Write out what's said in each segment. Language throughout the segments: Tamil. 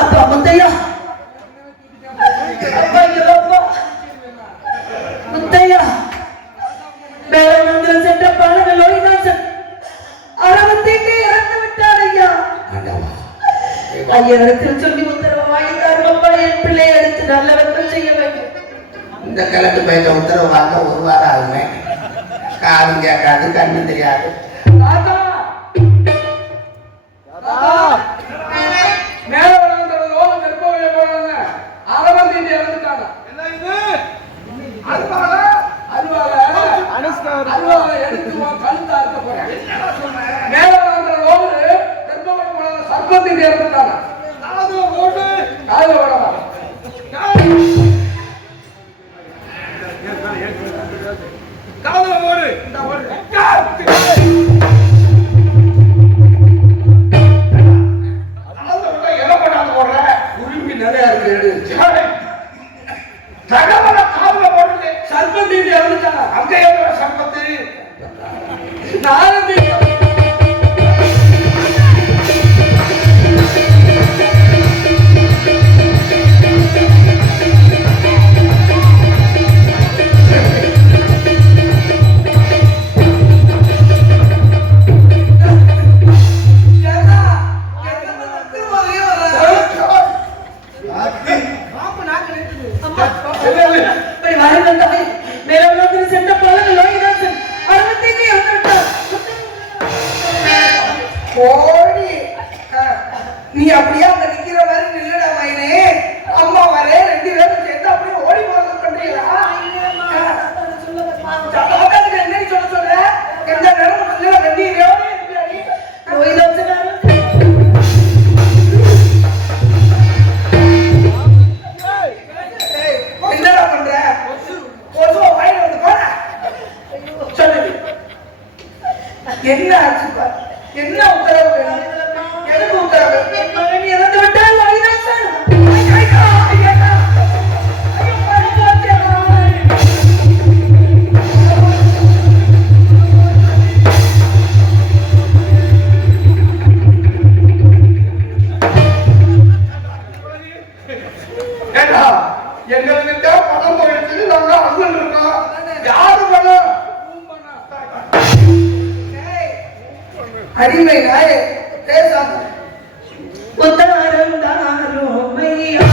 அப்பா முத்தையா முத்தையா வேளாண் சென்ற பாலக லோகிதாசன் அரவத்தைக்கு இறந்து விட்டார் ஐயா. ஐயரிடத்தில் சொல்லி உத்தரவு வாங்கிட்டார். அப்பா என் பிள்ளையை எடுத்து நல்லவர்கள் செய்ய வேண்டும். இந்த கிழக்கு பயில உத்தரவு வாங்க ஒரு வாரம் ஆகுமே. காதும் கேட்காது, கண்ணு தெரியாது. நீ அப்படியே அந்த நிக்கிற மாதிரி நில்லுடா மைனே. அம்மா வரே, ரெண்டு பேரும் சேர்ந்து அப்படியே ஓடி போறது பண்றீங்களா? என்ன சொல்ல சொல்ற? எந்த நேரம் ரெண்டு என்னடா பண்ற? வாயில வந்து போற சொல்லு. என்ன ஆச்சு? என்ன உத்தரவு வேணும்? எதுக்கு உத்தரவு? மகன் இறந்து விட்டால் லோகிதாசன். எங்களுக்கு பணம் போயிடுச்சு. நாங்க அண்ணன் இருக்கோம். யாரு பணம்? அடிமை நாயே பேசாம உத்தாரம் தாரோ மையா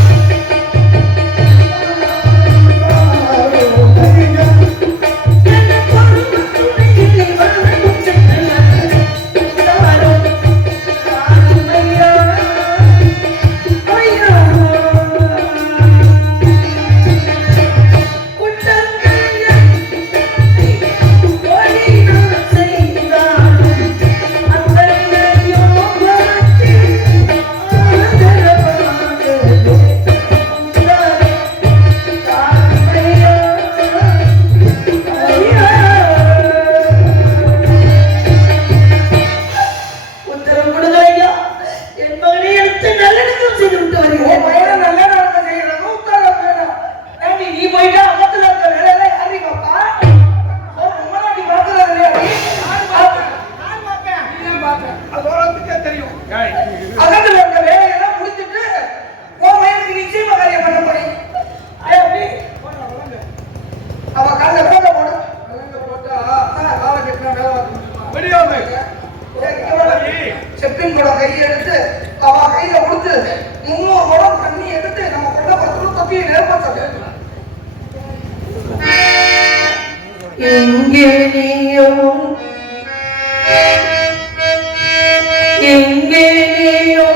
செப்பின் கூட கையை எடுத்து அவ கையில கொடுத்து 300 குடம் தண்ணி எடுத்து நம்ம கொண்ட பத்து தப்பியை நேர்பட்ட எங்கே நீயோ எங்கே நீயோ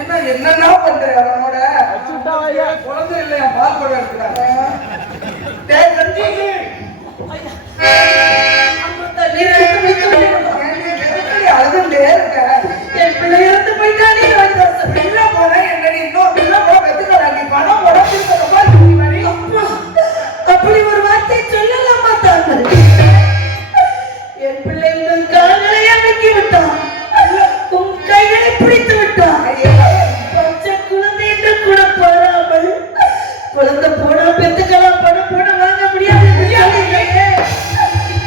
என்ன என்னன்னா பண்ற அவனோட குழந்தை இல்லையா பால் கூட இருக்கிறாங்க. அழுதுண்டே இருக்க என் பிள்ளை இறந்து போயிட்டானே. பிள்ளை போன என்னடி இன்னும் பிள்ளை போட வெத்துக்கிறாங்க. பணம் அப்படி ஒரு வார்த்தை சொல்லலாமா தாங்கள்? என் பிள்ளை உங்கள் கால்களை அமைக்கி விட்டான், உன் கைகளை பிடித்து விட்டான். பச்சை குழந்தை என்று கூட பாராமல் குழந்தை போனா பெத்துக்கலாம், பணம் போன வாங்க முடியாது.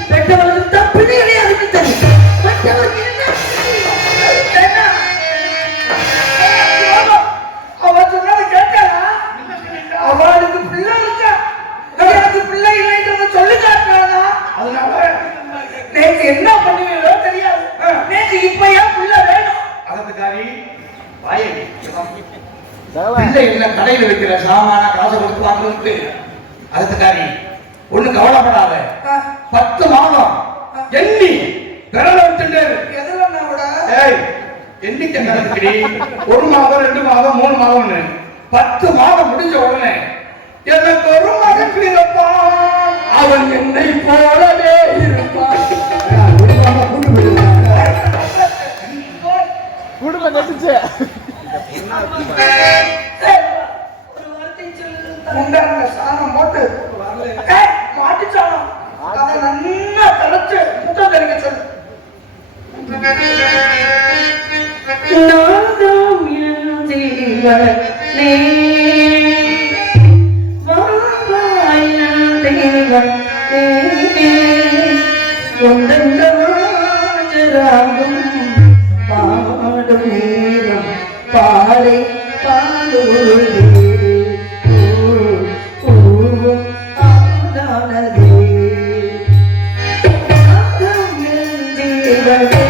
பெற்றவர்களுக்கு தான் பிள்ளைகளே அதுக்கு தெரியும். மற்றவர்கள் அவன் சொன்னது கேட்கலா? அவளுக்கு பிள்ளை இருக்கா, எனக்கு பிள்ளை இல்லைன்றத சொல்லி காட்டுறானா? அதனால நேற்று என்ன பண்ணுவீங்களோ தெரியாது. நேற்று இப்ப ஏன் பிள்ளை வேணும்? அதற்காரி பிள்ளை இல்ல கடையில் வைக்கிற சாமான காசை கொடுத்து வாங்கிட்டு அதற்காரி ஒண்ணு கவலைப்படாத. 10 மாதம் எண்ணி விரல வச்சுட்டு எண்ணிக்கை நடக்குடி. 1 மாதம் 2 மாதம் 3 மாதம்னு 10 மாதம் முடிஞ்ச உடனே எனக்கு ஒரு மகன் பிறப்பான், அவன் என்னை போலவே இருப்பான். குடும்பம் நட்டுச்சு. ஒரு வார்த்தை சொல்லு. சாணம் போட்டு மாட்டு சாணம் அதை நல்லா கலச்சு முத்தம் தெரிவிக்க சொல்லு. நாதம் என் ஜீவனே வாவாய் என் தேவனே உந்தன் ராஜராகம் பாடும் நேரம் பாலை பாடுவதே ஆனதே நாதம் என் ஜீவனே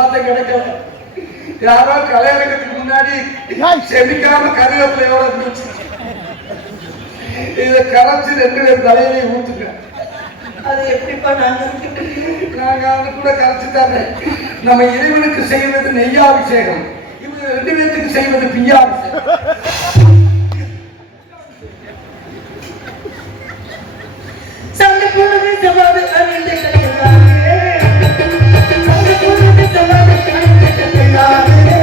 பார்த்த கிடைக்கல. யாரோ கல்யாணத்துக்கு முன்னாடி செமிக்காம கருவேப்பிலையோட இருந்துச்சு. இதை கரைச்சு 2 பேர் தலையிலையும் ஊத்துட்டேன். அது எப்படிப்பா நாங்க நாங்க அது கூட கரைச்சு தரேன். நம்ம இறைவனுக்கு செய்வது நெய்யாபிஷேகம், இவங்க 2 பேருக்கு செய்வது பிய்யாபிஷேகம். சண்டை பொழுது சவாது அணிந்து கட்டுகிறாரே, சண்டை பொழுது சவாது அணிந்து கட்டுகிறாரே,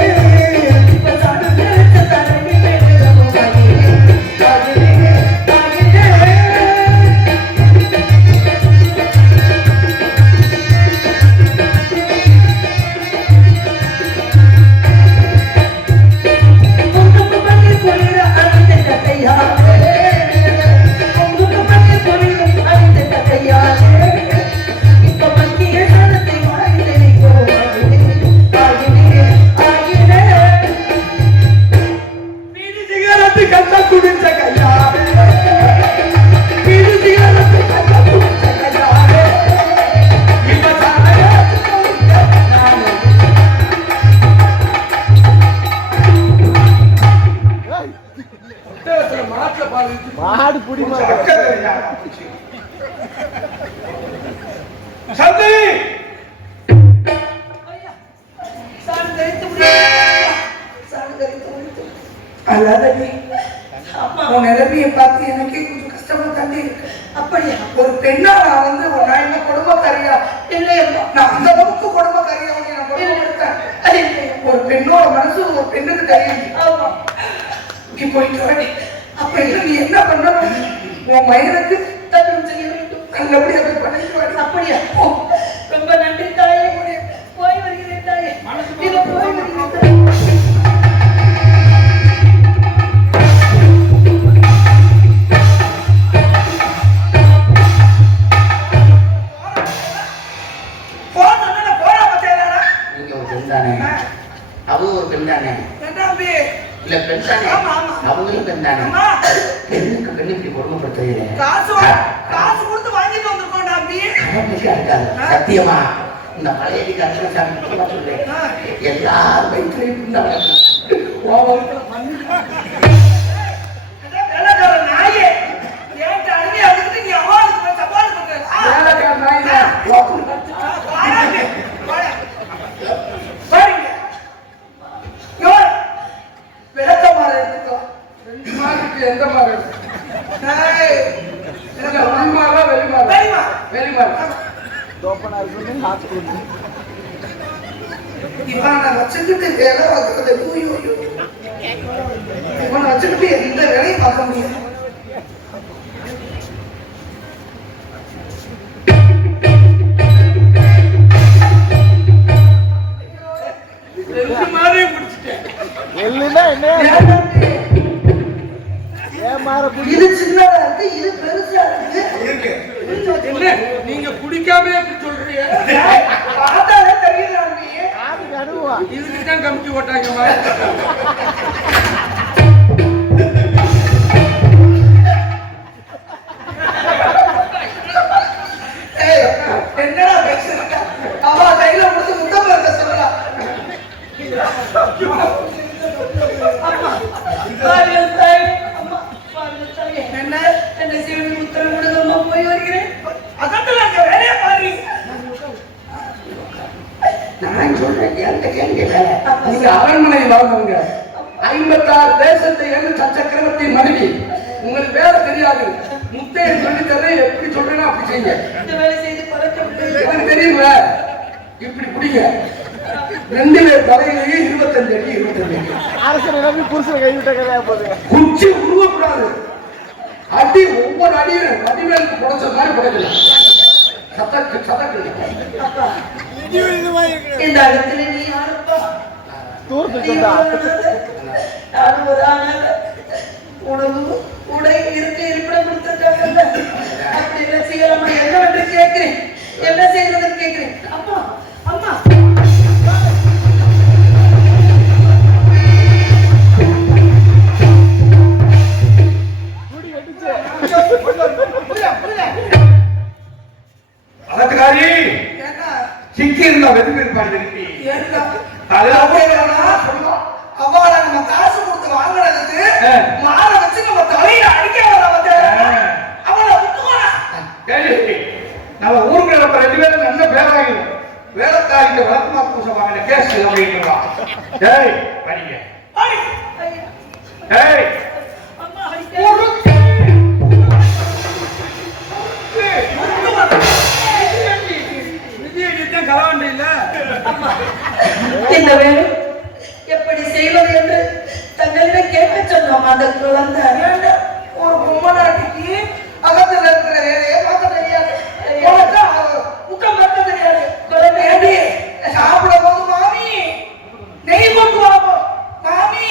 இப்ப சாடு நிறுத்த தரவி பேசுகிறோம் தாகினே தாகினே. உங்க பண்ணி குளிர அணிந்து கட்டையாரே, உங்க பண்ணி குளிர அணிந்து கட்டையாரே, இப்ப மத்திய சாதத்தை வாய்ந்து நிற்கோ தாகினே தாகினே. வீடு சிகரத்து கத்த குடிச்ச கையாரே, வீடு சிகரத்து கத்த குடிச்ச கையாரே, இப்ப மாடு புடி சந்தை சாடு கரித்து முடியாது, சாடு கரித்து முடித்து. அல்லாதடி அம்மா உன் நிலைமையை பார்த்து எனக்கே கொஞ்சம் கஷ்டமா தாண்டி இருக்கு. அப்படியா? ஒரு பெண்ணா நான் வந்து நான் என்ன கொடுமைக்காரியா? இல்லையம்மா நான் அந்த அளவுக்கு கொடுமைக்காரியா உன்னை நான் கொடுமைப்படுத்தேன். ஒரு பெண்ணோட மனசு ஒரு பெண்ணுக்கு தெரியும். ஆமா நீ போயிட்டு வாடி. அப்ப நீ என்ன பண்ணணும்? உன் மயிலுக்கு தர்மம் செய்ய வேண்டும். நல்லபடியா போய் பண்ணிட்டு வாடி. அப்படியா? ரொம்ப நன்றி தாயே. போய் வருகிறேன் தாயே. இதோ போய் வருகிறேன் தாயே. போனா போறா பத்தியாடா. நீங்க ஒரு பெண் தானே, அவங்க ஒரு பெண் தானே, தம்பி இல்ல பெண் தானே, ஆமா, ஆமா. அவங்களும் பெண் தானே. அம்மா பெண்ணுக்கு பெண்ணு இப்படி கொடுமைப்படுத்துறீங்க, காசு கொடுத்து வாங்கிட்டு வந்திருக்கோம் தம்பி. கடமைக்கா இருக்காது. சத்தியமா இந்த மலையடி கருத்துல சத்தியமா சொல்றேன், எல்லாரும் வயிற்றுலையும் இந்த வேலைக்கார நாயே ஏன்ட்ட அருமையா அதுக்கிட்டு நீ அவாளுக்கு போய் சவால் பண்ற. வேலைக்கார நாய் தான். வாடாங்க வாடா வாடிங்க. யோ விளக்கமாற எடுத்துக்கோ. 2 மாதத்துக்கு எந்த மாதம்? ஏய் வெளிமாறா வெளிமாறா? வெளிமா. வெளிமாறா. தோப்பனா இருக்கு ஹாஸ்பிடல் இவனை வச்சுக்கிட்டு வேலை பார்க்கறது இவனை வச்சுக்கிட்டு எந்த வேலையும் பார்க்க முடியாது. எல்லுன்னா என்ன ஏன் தம்பி? ஏன் மாற புடி இது சின்னதா இருக்கு, இது பெருசா இருக்கு. இருக்கு. என்ன நீங்க குடிக்காம எப்படி சொல்றீங்க? பார்த்தாலே தெரியல தம்பி. ஆளுக்கு அனுவா இதுக்கு தான் கமிட்டி ஓட்டாங்க. ஏய், என்னடா பேசுறீங்க? அவ கையில கொடுத்து முத்தம் பார்க்க சொல்றா. அம்மா பாருங்கள் தாயே. அம்மா பாருங்கள் தாயே. என்ன என்ன செய்வது? உத்தரவு கொடுங்கம்மா. போய் வருகிறேன். அதத்துல அங்க வேலையை பாரு. நான் சொல்றேன், என்கிட்ட கேள்வி வேலை. நீங்க அரண்மனையில் வாழ்ந்தவங்க, 56 தேசத்தை எழுந்து சக்கரவர்த்தியின் மனைவி. உங்களுக்கு வேலை தெரியாது. முத்தையை சொல்லி தரேன், எப்படி சொல்றேன்னா அப்படி செய்யுங்க. இந்த வேலை செய்து பழக்கவில்லை. எனக்கு தெரியுங்களா? இப்படி பிடிங்க. 2 பேர் தலையிலேயே 25 அடி 25 அடி. அரசு நிலைமை புருஷனை கைவிட்ட கதையா போகுது. குச்சி உருவக்கூடாது. அடி ஒவ்வொரு அடியும் அடிமேலுக்கு புடைச்ச மாதிரி புடைக்கலாம். சதக்கு சதக்கு. அப்பா இந்த இடத்துல நீ யாருப்பா? தூரத்துக்கு வந்தா யாரும் ஒரு ஆனால உணவு உடை இருக்க இருப்பிடம் கொடுத்துருக்காங்கல்ல, அப்படி என்ன செய்யலாமா? என்னவென்று கேட்கிறேன். என்ன செய்யறதுன்னு கேட்கிறேன். அம்மா அம்மா குடி அடிச்சு அதற்காரி ஏன்னா சிக்கி இருந்த வெதுப்பிருப்பான் திருப்பி. ஏன்னா அதெல்லாம் சொல்லலாம். அவளை நம்ம காசு கொடுத்து வாங்குறதுக்கு ஆ. மாலை வச்சு நம்ம தலையில அடிக்க வர வந்து அவளை விட்டுவானா? சரி, நம்ம ஊருக்குள்ள நம்ம 2 பேரும் நல்ல பேராகிடும். வேலைக்காரிங்க விளக்கமா பூச வாங்கின கேஸ் அப்படின்ட்டு. டேய் படிங்க. டேய் அம்மா அடிக்க இந்த வேலை எப்படி செய்வது என்று தங்களிடம் கேட்க சொன்னோம். அந்த குழந்தை ஏன்னா, ஒரு பொம்மநாட்டிக்கு அகத்துல இருக்கிற வேலையை பார்க்க தெரியாது. உனக்கு முக்கம் பார்க்க தெரியாது. குழந்தை ஏண்டி, சாப்பிட போது மாமி நெய் கொண்டு வாங்கோ, மாமி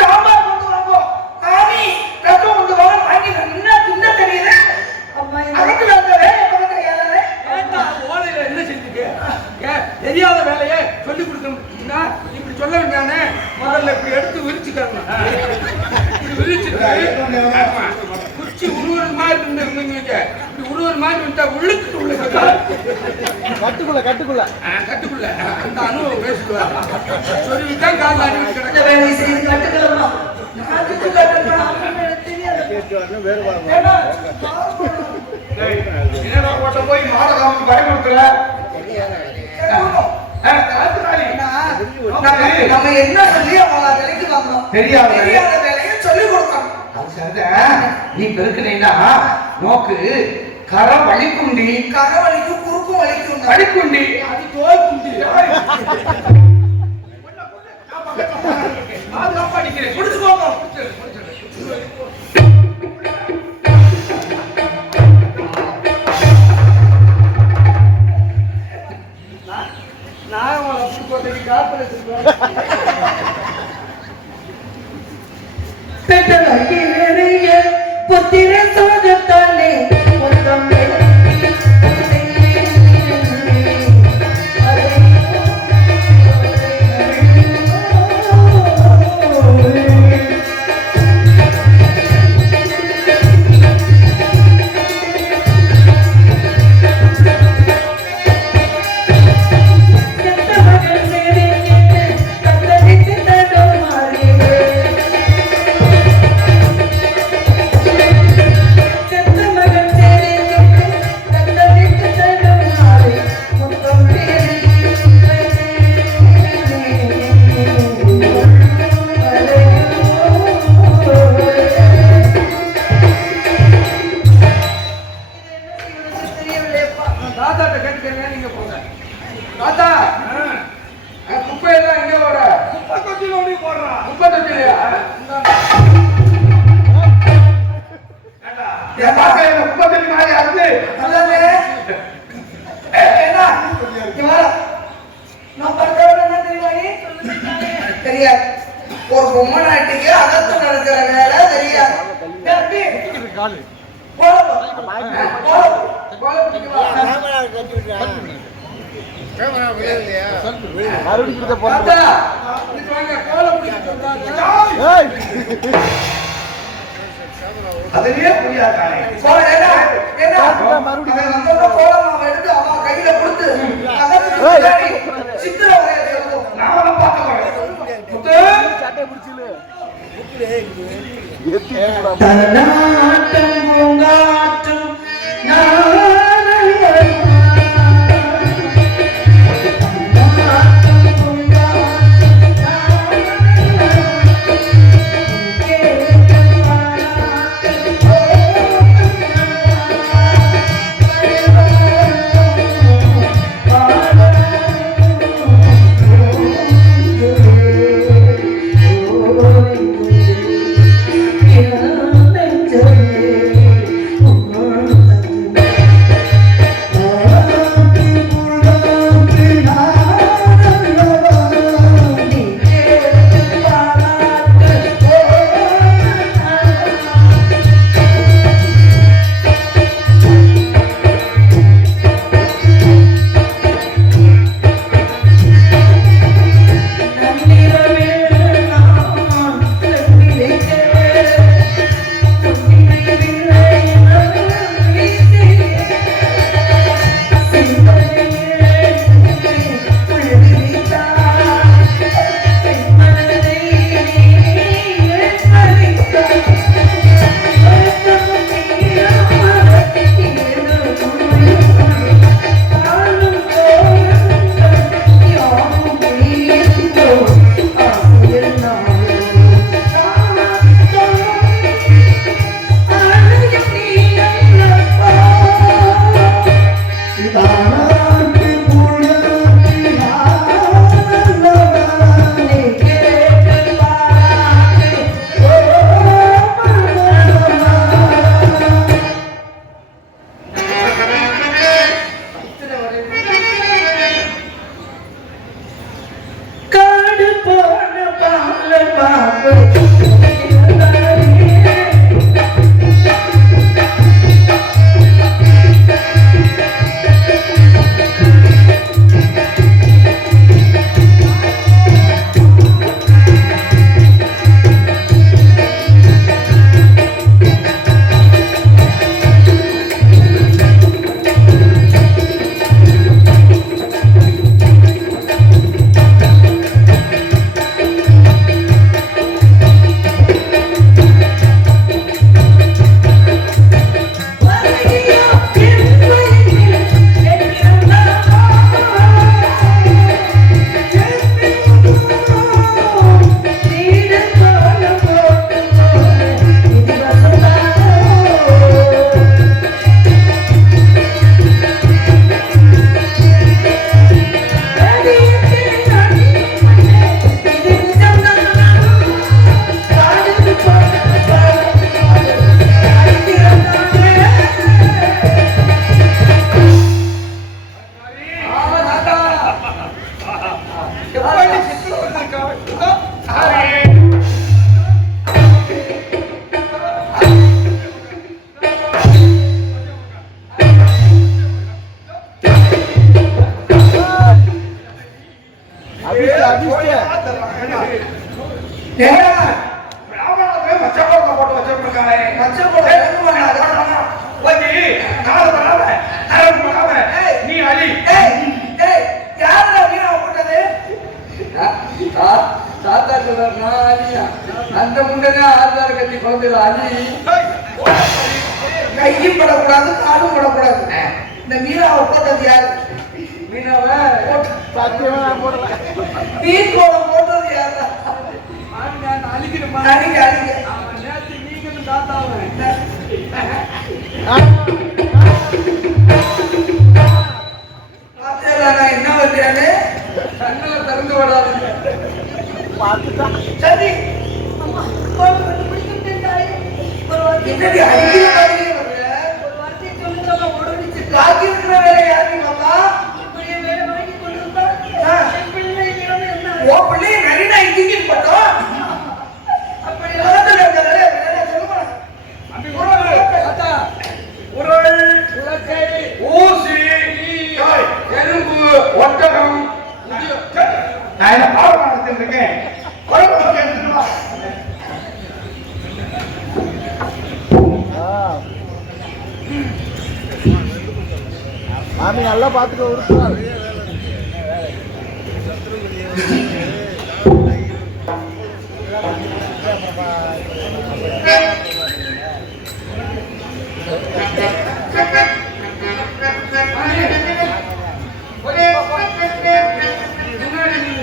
சாம்பார் கொண்டு வாங்கோ, மாமி ரசம் கொண்டு வாங்க வாங்கி நல்லா தின்ன தெரியுது. அம்மா அகத்துல இருக்கிற வேலையை பார்க்க தெரியாது. ஓலையில என்ன செஞ்சுட்டு தெரியாத வேலையை சொல்லி கொடுக்கணும்னா இப்படி சொல்ல வேண்டானே. முதல்ல இப்படி எடுத்து விரிச்சுக்கணும். இப்படி விரிச்சுட்டு ஆமா, குச்சி உருவல் மாதிரி இருந்தீங்க. இப்படி உருவல் மாதிரி இருந்தா உள்ளுக்கு உள்ள கட்டுக்குள்ள கட்டுக்குள்ள அந்த அனுபவம் பேசுவாங்க. சொல்லிவிட்டான் கால அனுபவி இந்த கிடக்க. வேலையை செய்து கட்டுக்கலாமா? அதுக்கு கட்டணும் தெரியாது. வேறு வாங்க ஏன்னா என்னடா போட்ட போய் மாடகாம பயமுறுத்துற? நம்ம என்ன சொல்லி அவளை விலைக்கு வாங்கணும்? தெரியாத வேலையை சொல்லி கொடுக்கணும். அது சரிதான். நீ பெருக்கினா நோக்கு கரை வலிக்குண்டி கரை வலிக்கும் குறுக்கும் வலிக்கும். வலிக்குண்டி அது தோல் குண்டி. பாதுகாப்பா அடிக்கிறேன். குடிச்சுக்கோங்க. நான் அவளை அப்படி போட்டு காப்பில் பெற்றவர்கிலேயே புத்திர சோகத்தாலே மொத்தம் தாத்தாட்ட கேட்டுக்கிறேன். நீங்க போங்க தாத்தா. குப்பையெல்லாம் எங்க வர? குப்பை தொட்டில ஓடி போடுறான். குப்பை தொட்டிலையா? என் பாக்க என்ன குப்பத்துக்கு மாதிரி அறுத்து நல்லது. என்ன? இங்க வா. நான் பண்றவன் என்ன தெரியுமா நீ? தெரியாது. ஒரு பொம்மை நாட்டுக்கு அகத்து நடக்கிற வேலை தெரியாது. தம்பி, காலு போலாம். மறுபடியும் கொடுத்த போட்டா தாத்தா இது வாங்க. கோலை பிடிச்சிட்டு வந்தாங்க. ஏய் அதுலயே புரியாதானே. மறுபடியும் வந்தோட கோலம் அவன் எடுத்து அவன் கையில கொடுத்து அகத்துக்கு பின்னாடி சித்திர வரைய சொல்லுவோம். நானும் பார்க்க போறேன். முத்து சட்டை பிடிச்சில தன்னாட்டம் பூங்காட்டம் Yeah. அபிஷ்ட அபிஷ்ட ஏன்னா பிராமணத்தை மச்சக்கோட்டை போட்டு வச்சிருக்கானே மச்சக்கோட்டை வேணுமாண்ணா? அதெல்லாம் போய் நாளை பண்ணாம நேரம் பண்ணாம நீ அழி. யாருடா வீணா போட்டது? தாத்தா சொல்றாரு நான் அலியா அந்த முன்னே ஆதார் கட்டி குழந்தைல அலி கையும் படக்கூடாது, காலும் படக்கூடாது. இந்த மீனாவை போட்டது யாரு? மீனாவை சத்தியமா நான் போடுறேன். மீன் கோலம் போட்டது யாரு? நான் அழிக்கிறேன் அடிங்க அடிங்க. நேற்று நீங்களும் தாத்தாவை பார்த்தேன் நான் என்ன வந்தேன்னு. கண்ணில திறந்து விடாதுங்க பார்த்துட்டான். சரி அம்மா, கோலம் கண்டு பிடிக்கிட்டேன் தாயே. ஒரு வார்த்தை என்னடி அடிக்கிற மாதிரி வர்ற? ஒரு வார்த்தை சொல்லுங்க ஓடிச்சிட்டு பாக்கி இருக்கிற வேலை யாரு மாமா? இப்படியே வேலை வாங்கி கொண்டிருந்தா என் பிள்ளை நிலைமை என்ன? ஓ பிள்ளை மெரினா இன்ஜினியர் போட்டோம். அப்படி உலகத்துல இருக்கிற வேலையை சொல்லுமா? அப்படி உருள் தாத்தா உருள் உலக்கை ஊசி எறும்பு ஒட்டகம் நான் என்ன பாடம் நடத்திட்டு இருக்கேன். குழம்பு எடுத்துட்டு வா. மாமி நல்லா பார்த்துக்க உடுத்துறாரு.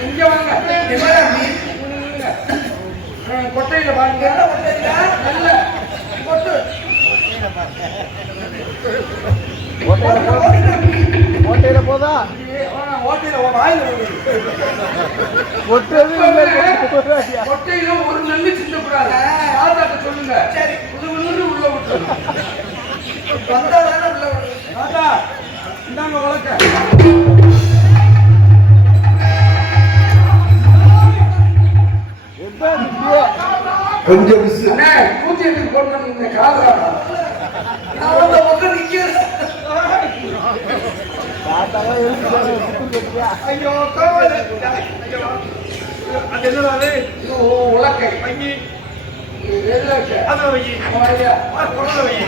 இங்க வாங்க என்னடா மீன்? கொட்டையில பாருங்க என்ன பண்றீங்க? நல்ல கொட்டு ஓட்டையில போதா ஓட்டையில வாயில ஒட்டுறது கொட்டையில ஒரு நெல்லு சிந்தக்கூடாது தாத்தாட்ட சொல்லுங்க சரி. புது உள்ள விட்டு வந்தாதானே உள்ள விடுறது. தாத்தா இந்தாங்க வளர்க்க கொஞ்சம் விசு. அண்ணே பூச்சி எடுத்து போட்டு காதா நான் அந்த பக்கம் நிக்கிறேன். தாத்தாலாம் எழுதி ஐயோ கோவல். அது என்னது? உலக்கை வங்கி எதுல இருக்க அதுல வங்கி வாயா. குழந்தை வங்கி.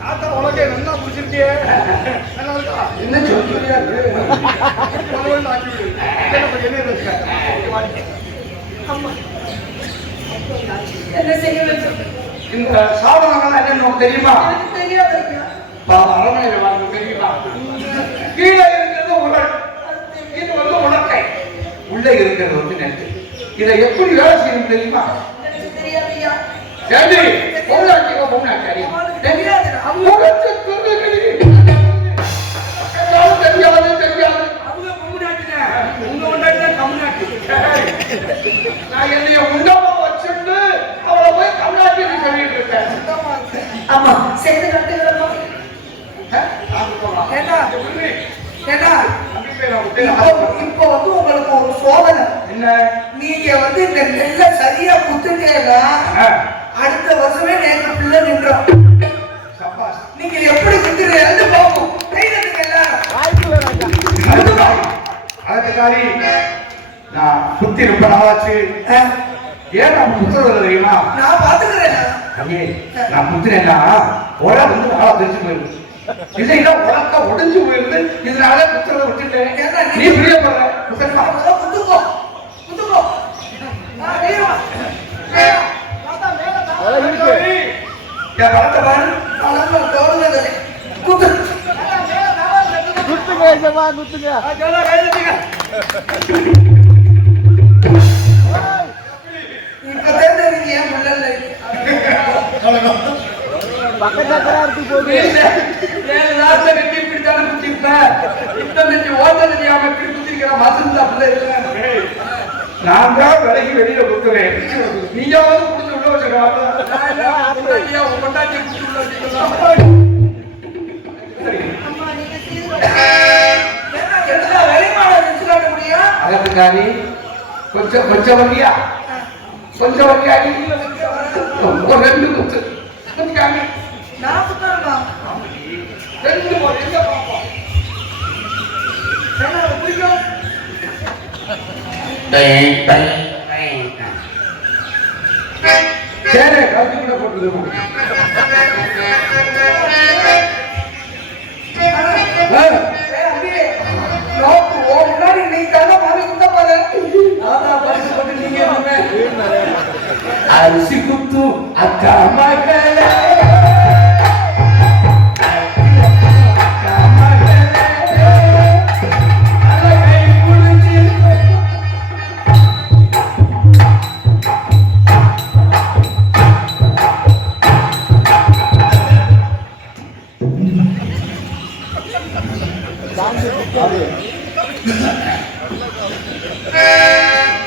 தாத்தா உலகை நல்லா பிடிச்சிருக்கியே. நல்லா இருக்கா? என்ன சொல்றியா குழந்தை ஆக்கி விடு. என்ன பண்ணி என்ன இருக்க? என்ன செய்ய வேண்டும்? இந்த சாதனங்கள்லாம் என்னன்னு உனக்கு தெரியுமா? எனக்கு தெரியாது ஐயா. அரண்மனையில் வாங்க தெரியுமா? கீழே இருக்கிறது உலர், இது வந்து உலக்கை, உள்ளே இருக்கிறது வந்து நெட்டு. இதை எப்படி வேலை செய்யணும் தெரியுமா? எனக்கு தெரியாது ஐயா. சரி, பொண்ணாக்கிங்க பொண்ணாக்கி. தெரியாது. தெரியாது தெரியாது. அவங்க கம்முனாட்டினே உங்க ஒண்டாட்டி கம்முனாட்டி நான் என்னைய உண்டமா வச்சுட்டு அவளை போய் தமிழ்நாட்டில் சொல்லிட்டு இருக்கேன். ஆமா செய்து காட்டுகிறோமா? ஏன்னா ஏன்னா இப்போ வந்து உங்களுக்கு ஒரு சோதனை. என்ன? நீங்க வந்து இந்த நெல்லை சரியா குத்துட்டேன்னா அடுத்த வருஷமே நேற்று பிள்ளை நின்றோம். சப்பாஸ். நீங்க எப்படி குத்துறீங்க பார்ப்போம். கை தட்டுங்க எல்லாரும். அதுக்கு காரி நான் குத்தி ரொம்ப நாளாச்சு. ஏன் நான் குத்துறது தெரியுமா? நான் பாத்துக்கிறேன். ஐயே, நான் குத்துறேன்னா உலக வந்து நாளா தெரிஞ்சு போயிருக்கு. இல்லைன்னா உலக்க உடைஞ்சு போயிருந்து. இதனால குத்துறத விட்டுட்டேன். நீ பிரியப்படுற குத்துறா. குத்துக்கோ குத்துக்கோ. என் படத்தை பாரு. குத்து. குத்துங்க ஐசமா குத்துங்க. இப்ப தெரிஞ்சவங்க ஏன் முள்ளல்ல பக்கத்தாக்கரா இருக்கு போகுது. ஏழு நாட்ல கட்டி இப்படித்தானே குத்திருப்பேன். இந்த நெஞ்சு ஓட்ட தெரியாம இப்படி குத்திருக்கிற மசந்து அப்படியே இல்லை. நான் தான் விலகி வெளியில குத்துவேன். நீயாவது குடிச்சு உள்ள வச்சுக்கலாம். உன் கொண்டாட்டி குத்தி உள்ள வச்சுக்கலாம். அம்மா நீங்க செய்து எல்லா வெளிமாட வச்சு காட்ட முடியும். அதற்கு காரி கொஞ்சம் கொஞ்சம் வழியா கொஞ்சம் வழியாடி ஒரு ரெண்டு குத்து குத்திக்காம நான் குத்துறேன். ரெண்டு எங்க பார்ப்போம். சரி கழுத்து கூட போட்டுருமா முன்னாடி நீ தானே மாதிரி குத்த பாரு அரிசி குத்து அக்கா மகளே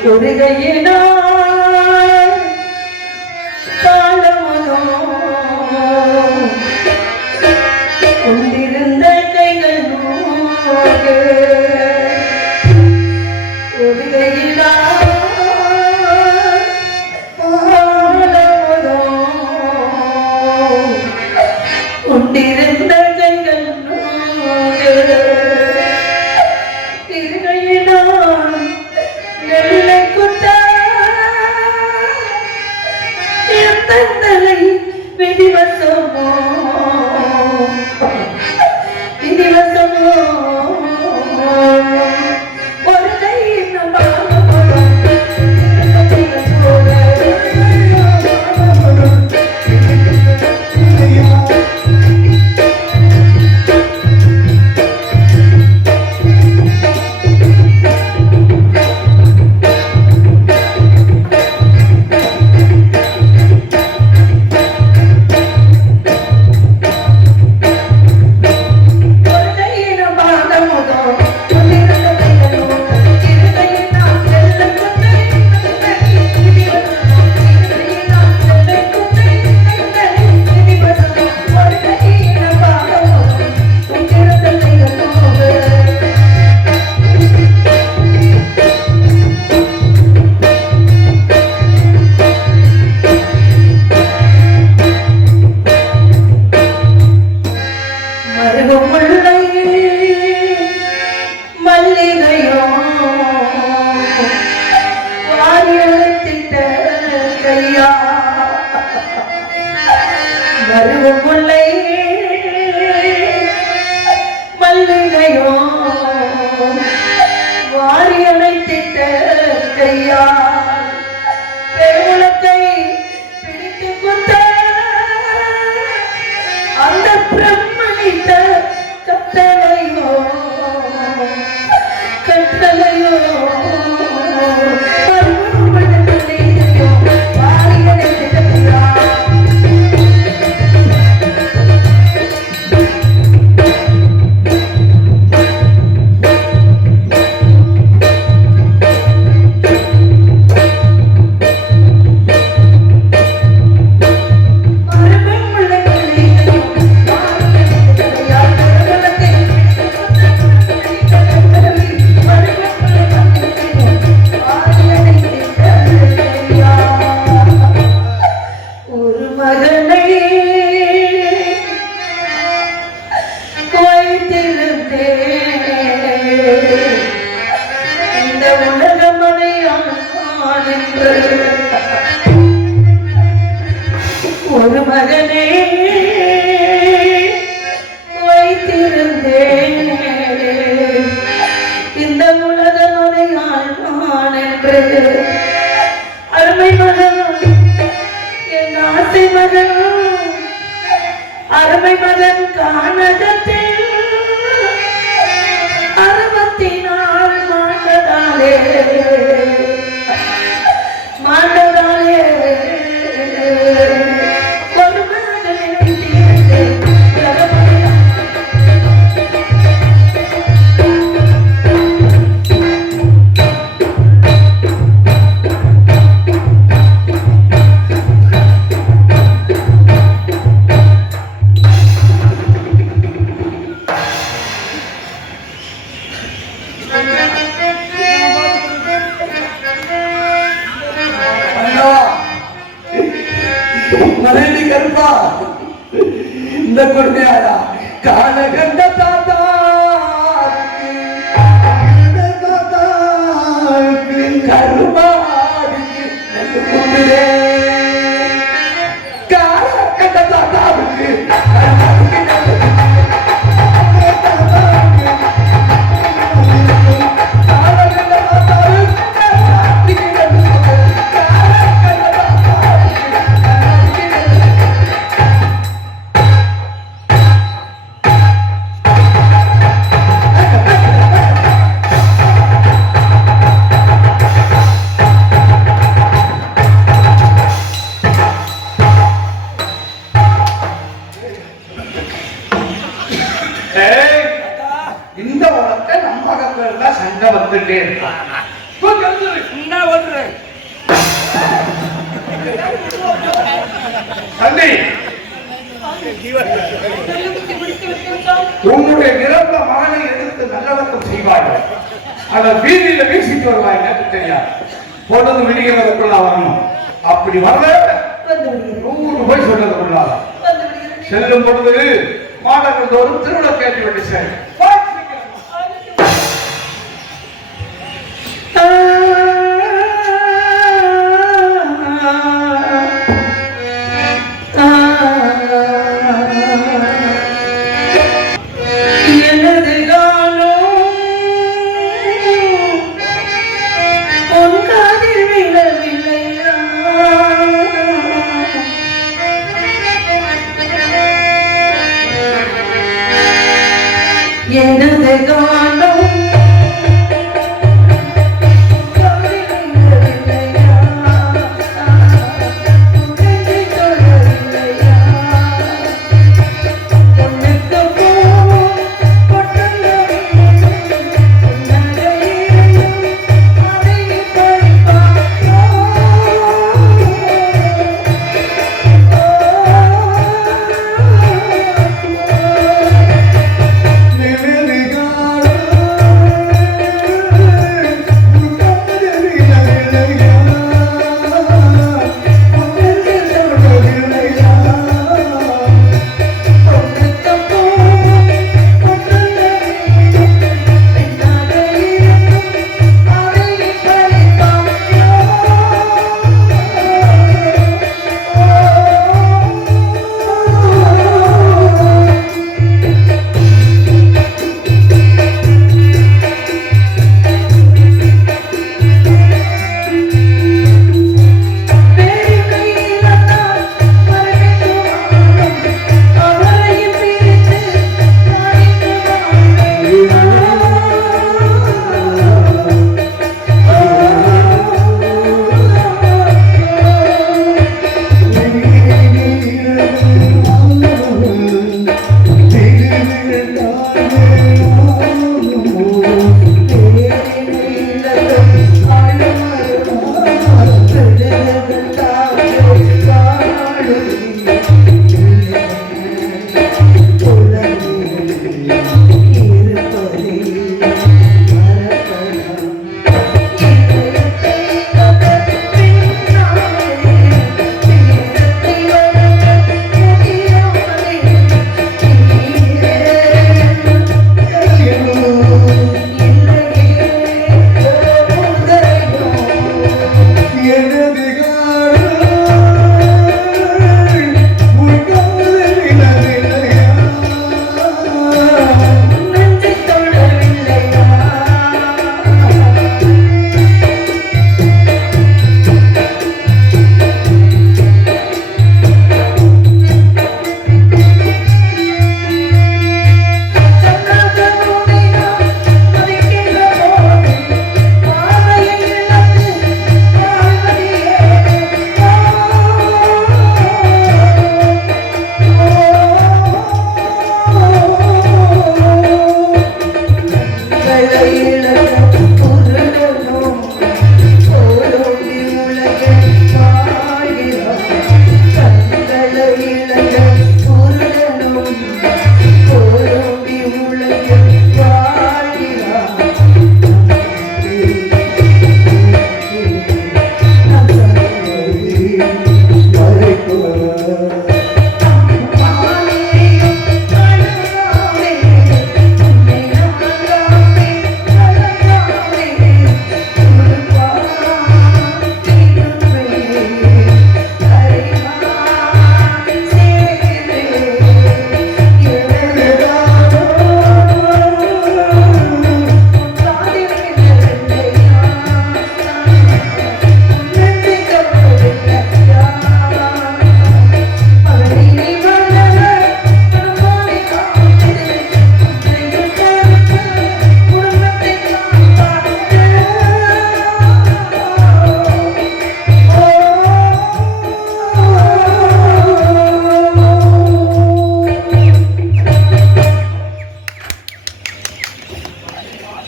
ஒரு கையினால் தாளமனோ கொண்டிருந்த கைகள் நோக்கு ஒரு கையினால் தாளமனோ கொண்டிருந்த கைகள் நோக்கு இருகையினால் நெல்லை குத்த எந்த தலை விதிவசமோ விதிவசமோ ஒரு கை நம்ம மல்லிகையோ வாரியத்திட்ட கையா மருகும் முல்லை மல்லிகையோ வாரியத்திட்ட கையா பெருமுளத்தை பிடித்து குத்த அந்த பிரம்மணித்த கட்டளையோ கட்டளையோ ஒரு மகனே வைத்திருந்தேன் இந்த உலகமதை ஆழ்வான் என்று அருமை மகன் என் ஆசை மகன் அருமை மகன் கானகத்தில் 64 மாண்டதாலே ஒரு மகனை மலையடி கருப்பா இந்த கொடுமையாடா காலகண்ட தாத்தா கருமாடிக்கு நெல்லு கொண்டுதே கால கட்ட தாத்தாவுக்கு இந்த உலகத்தை நம்ம பக்கத்துல சண்டை வந்துட்டே இருக்கான். என்ன ஒன்று தம்பி உன்னுடைய நிரம்ப மகனை எடுத்து நல்லடக்கம் செய்வார்கள். அதை வீதியில வீசிட்டு வருவாய். எனக்கு தெரியாது. பொழுது விடுகிறதுக்குள்ள வரணும். அப்படி வரல 100 போய் சொன்னதுக்குள்ள செல்லும் பொழுது மாணவர்கள் தோறும் திருவிழா கேட்டு விட்டு சரி எனது காலம் உன் காதில் விழவில்லையா எனது காலம்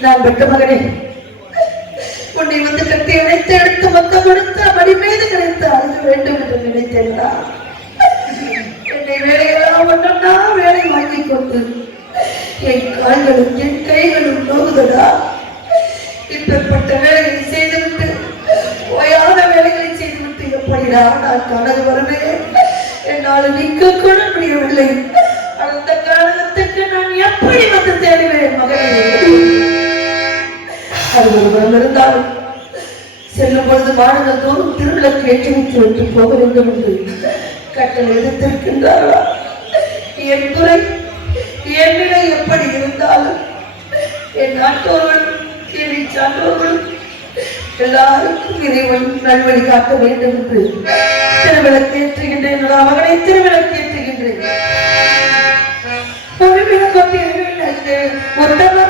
நான் பெற்ற மகனே, உன்னை வந்து கட்டி அணைத்து எடுத்து மொத்தம் கொடுத்து மடி மீது கிடைத்து அழுக வேண்டும் என்று நினைத்தேன்டா. என்னை வேலையெல்லாம் ஒன்றா வேலை வாங்கிக் கொண்டு என் கால்களும் என் கைகளும் நோகுதடா. இப்பேற்பட்ட வேலைகளை செய்துவிட்டு ஓயாத வேலைகளை செய்துவிட்டு எப்படிடா நான் கனவு வருவேன்? என்னால் நிற்க கூட முடியவில்லை. அந்த காரணத்துக்கு நான் எப்படி வந்து தேடுவேன் மகனே? அது ஒருவரம் இருந்தாலும் செல்லும் பொழுது மாநில தோறும் திருவிழாக்கு ஏற்றி வைத்து போக வேண்டும் என்று கட்டளை எடுத்திருக்கின்றார்களா? என் துறை என் நிலை எப்படி இருந்தாலும் என் நாட்டோர்களும் என்னை சான்றோர்களும் எல்லாருக்கும் இறைவன் நல்வழி காட்ட வேண்டும் என்று திருவிளக்கு ஏற்றுகின்றேன். மகனை திருவிளக்கு ஏற்றுகின்றேன். ஒரு விளக்கத்தை மொத்தமாக